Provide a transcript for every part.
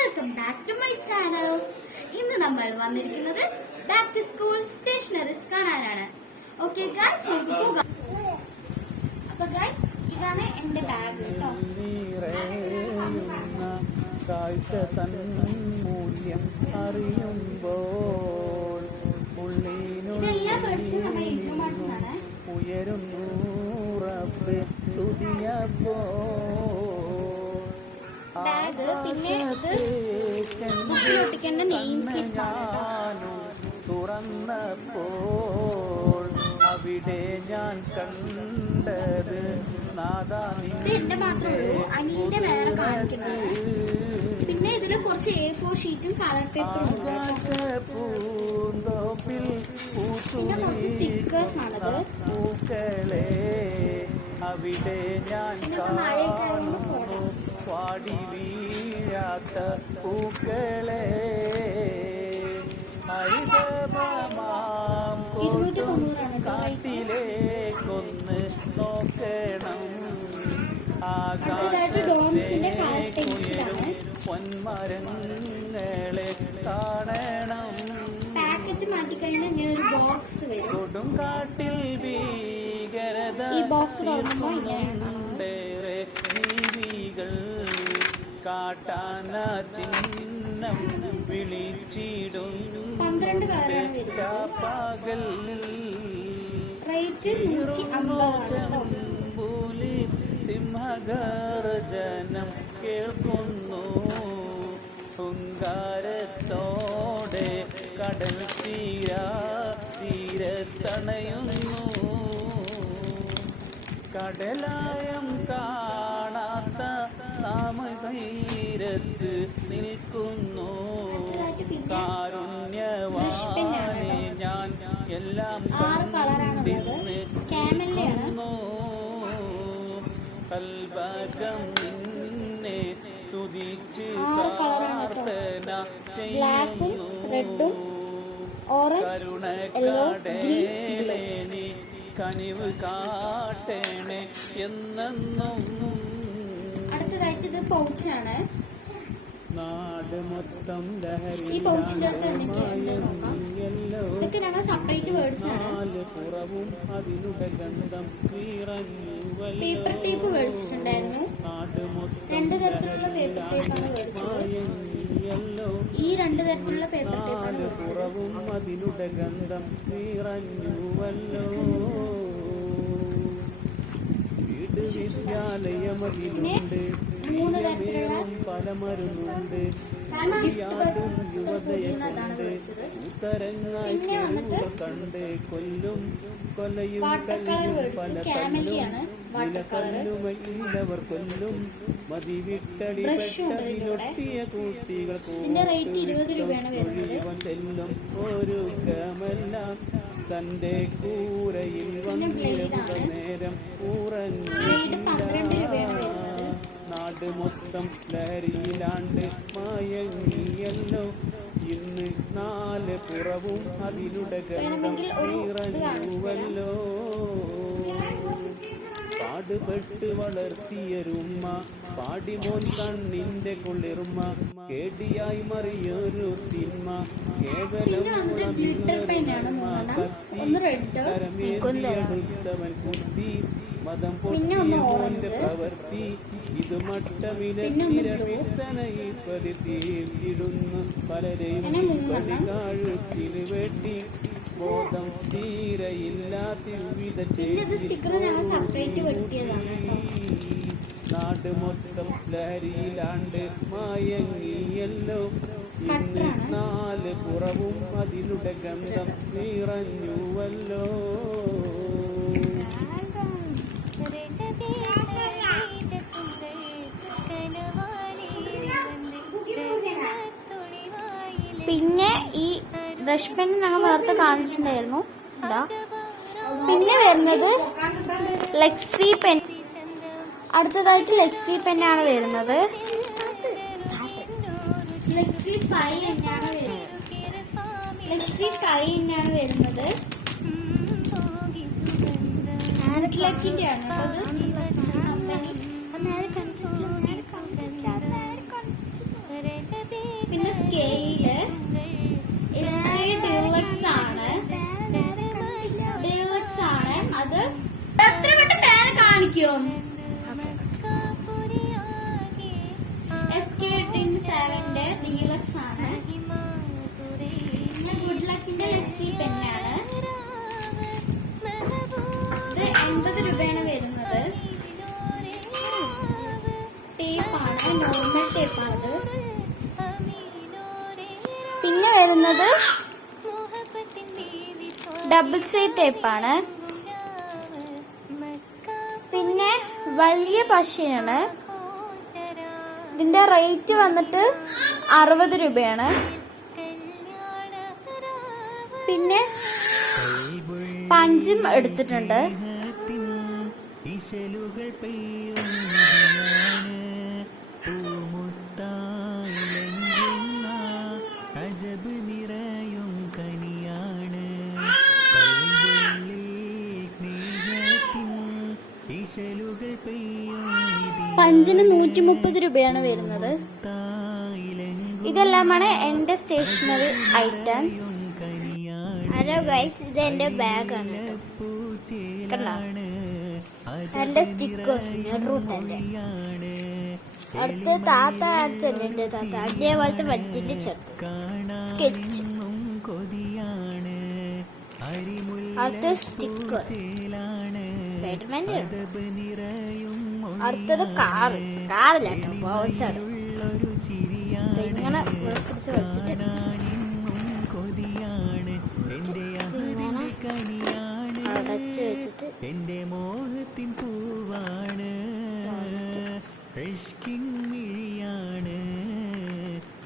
Welcome back to my channel ഇന്ന് നമ്മൾ വന്നിരിക്കുന്നത് ബാക്ക് ടു സ്കൂൾ സ്റ്റേഷനറീസ് കാണാനാണ്. ഓക്കെ ഗൈസ് നമുക്ക് പോകാം. അപ്പൊ ഗൈസ് ഇതാണ് എന്റെ ബാഗ് കേട്ടോ കാഴ്ച തൻ മൂല്യം അറിയുമ്പോൾ. ഉയരുന്നു സ്തുതിയപ്പോൾ ബാഗ് പിന്നെ ഇത് ബുക്കിൽ ഒട്ടിക്കേണ്ട നെയിം തുറന്നപ്പോൾ അവിടെ ഞാൻ കണ്ടത് ഇത് എന്റെ മാത്രമേ ഉള്ളൂ. അനിയന്റെ വേറെ കാണിക്കുന്നത് പിന്നെ ഇതിൽ കുറച്ച് എ ഫോർ ഷീറ്റും കളർ പേപ്പറും ഉണ്ട് പിന്നെ കുറച്ച് സ്റ്റിക്കേഴ്സ് ആണത്. അവിടെ ഞാൻ മഴയൊക്കെ ആയതുകൊണ്ട് പാടി വീഴാത്ത പൂക്കളെ ഹരിതമാം കോട്ടും കാട്ടിലേക്കൊന്ന് നോക്കണം. ആകാശത്തെ. പൊന്മരങ്ങളെ കാണണം. പാക്കറ്റ് കാട്ടിൽ ബോക്സ് ഭീകരത ഈ box തുറക്കുമ്പോൾ കാട്ടാന ചിഹ്നം വിളിച്ചിടും. പകൽ. ചെമ്പൂലി സിംഹഗർജനം കേൾക്കുന്നു. ഹുങ്കാരത്തോടെ കടൽ തീര തീരത്തണയുന്നു. കടലായം കാണാത്ത നാമതീരത്ത് നിൽക്കുന്നു കാരുണ്യവാനെ ഞാൻ എല്ലാം ക്യാമലിന്റെയാണ്. നിൽക്കുന്നു. കൽബകം നിന്നെ സ്തുതിച്ച്. പ്രാർത്ഥന ചെയ്യുന്നു കരുണക്കടേലേനി കനിവ് കാട്ടേണേ എന്നെന്നും അടുത്തതായിട്ട് ഇത് പൗച്ചാണ് നാട് മൊത്തം ലഹരി ഈ എന്തൊക്കെയുണ്ട് നോക്കാം. ഇതൊക്കെ ഞങ്ങൾ സെപ്പറേറ്റ് മേടിച്ചാണ്. പേപ്പർ ടേപ്പ് മേടിച്ചിട്ടുണ്ടായിരുന്നു രണ്ട് തരത്തിലുള്ള പേപ്പർ ടേപ്പാണ് മേടിച്ചത് മയങ്ങിയല്ലോ. ഈ രണ്ട് തരത്തിലുള്ള പേപ്പർ ടേപ്പാണ് ആണ് ഗന്ധം നിറഞ്ഞുവല്ലോ. വിദ്യാലയമതിലുണ്ട് പല മരുന്നുണ്ട് യാതും യുവതയെ കൊണ്ട് ഉത്തരങ്ങായി കണ്ട് കൊല്ലും കൊലയും കല്ലും. പല കല്ലും കളർ. കൊല്ലും മതി വിട്ടടി. പെട്ടതിനൊട്ടിയ കുട്ടികൾ വരുന്നത്. ഒരു കമല്ല തന്റെ കൂരയിൽ പിന്നെ നാട് മൊത്തം ലഹരിയിലാണ്ട് മായങ്ങിയല്ലോ ഇന്ന് നാല് പുറവും അതിനുടെ ഗന്ധം നിറഞ്ഞുവല്ലോ. പാടുപെട്ട് വളർത്തിയൊരുമ്മ പാടിമോൻ കണ്ണിന്റെ കുളിർമ്മ കേടിയായി മറിയൊരു തിന്മ. കേവലം കരമേന്തിയെടുത്തവൻ കുത്തി മതം പൊന്നോന്റെ ഒന്ന് പ്രവർത്തി ഇത് മട്ടമിലെ പിന്നെ ഒന്ന് blue. തിരപ്പിത്തനയിപ്പതി തീർത്തിടുന്നു. പലരെയും. പടി കാഴുത്തിന് വെട്ടി. ബോധം തീരെയില്ലാത്ത വിവിധ പിന്നെ ഇത് sticker ഞങ്ങൾ separate വെട്ടിയതാണ് നാട് മൊത്തം ലഹരിയിലാണ്ട് മായങ്ങിയല്ലോ. ഇന്ന് നാല് പുറവും അതിലൂടെ ഗന്ധം നിറഞ്ഞുവല്ലോ. പിന്നെ ഈ ബ്രഷ് പെൻ ഞങ്ങൾ നേരത്തെ കാണിച്ചിട്ടുണ്ടായിരുന്നു. ഇതാ. പിന്നെ വരുന്നത് ലെക്സി പെൻ അടുത്തതായിട്ട് ലെക്സി പെന്നാണ് വരുന്നത്. ലെക്സി എന്നാണ് വരുന്നത്. ലെക്സി ഫൈ എന്നാണ് വരുന്നത്. ആണ് സീറോ എസ് കെ ടെൻ സെവന്റെ ഡീലക്സ് ആണ്. ഗുഡ് ലക്കിന്റെ ലക്സി പെന്നാണ് ഇത് എൺപത് രൂപയാണ് വരുന്നത്. ടേപ്പാണ് നോർമൽ ടേപ്പാണത് പിന്നെ വരുന്നത് ഡബിൾ സൈഡ് ടേപ്പാണ് വലിയ പശയാണ്. ഇതിന്റെ റേറ്റ് വന്നിട്ട് അറുപത് രൂപയാണ്. പിന്നെ പഞ്ചും എടുത്തിട്ടുണ്ട്. അജബ് പഞ്ചിന് നൂറ്റി മുപ്പത് രൂപയാണ് വരുന്നത്. ഇതെല്ലാമാണ് എന്റെ സ്റ്റേഷനറി ഐറ്റംസ് ഹലോ ഗൈസ് ഇത് എന്റെ ബാഗാണ് എന്റെ സ്റ്റിക്കേഴ്സ് റൂട്ടന്റെ അടുത്ത് താത്ത അച്ഛന്റെ താത്ത അതേപോലത്തെ വലുതിന്റെ ചെറുത്ത് സ്കെച്ച്. അടുത്ത സ്റ്റിക്കർ. അടുത്തത് കാറ്. കാറില്ല ഇങ്ങനെ പിടിച്ച് വെച്ചിട്ട്. അടച്ച് വെച്ചിട്ട്. എന്റെ മോഹത്തിൻ പൂവാണ്. മിഴിയാണ്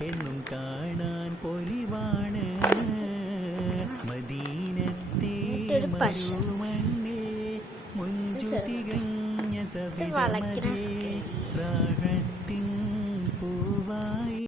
എന്നും കാണാൻ പൊലിവാണ്. മദീനത്തെ എന്നിട്ടൊരു ಸವಿದ ಮರೆ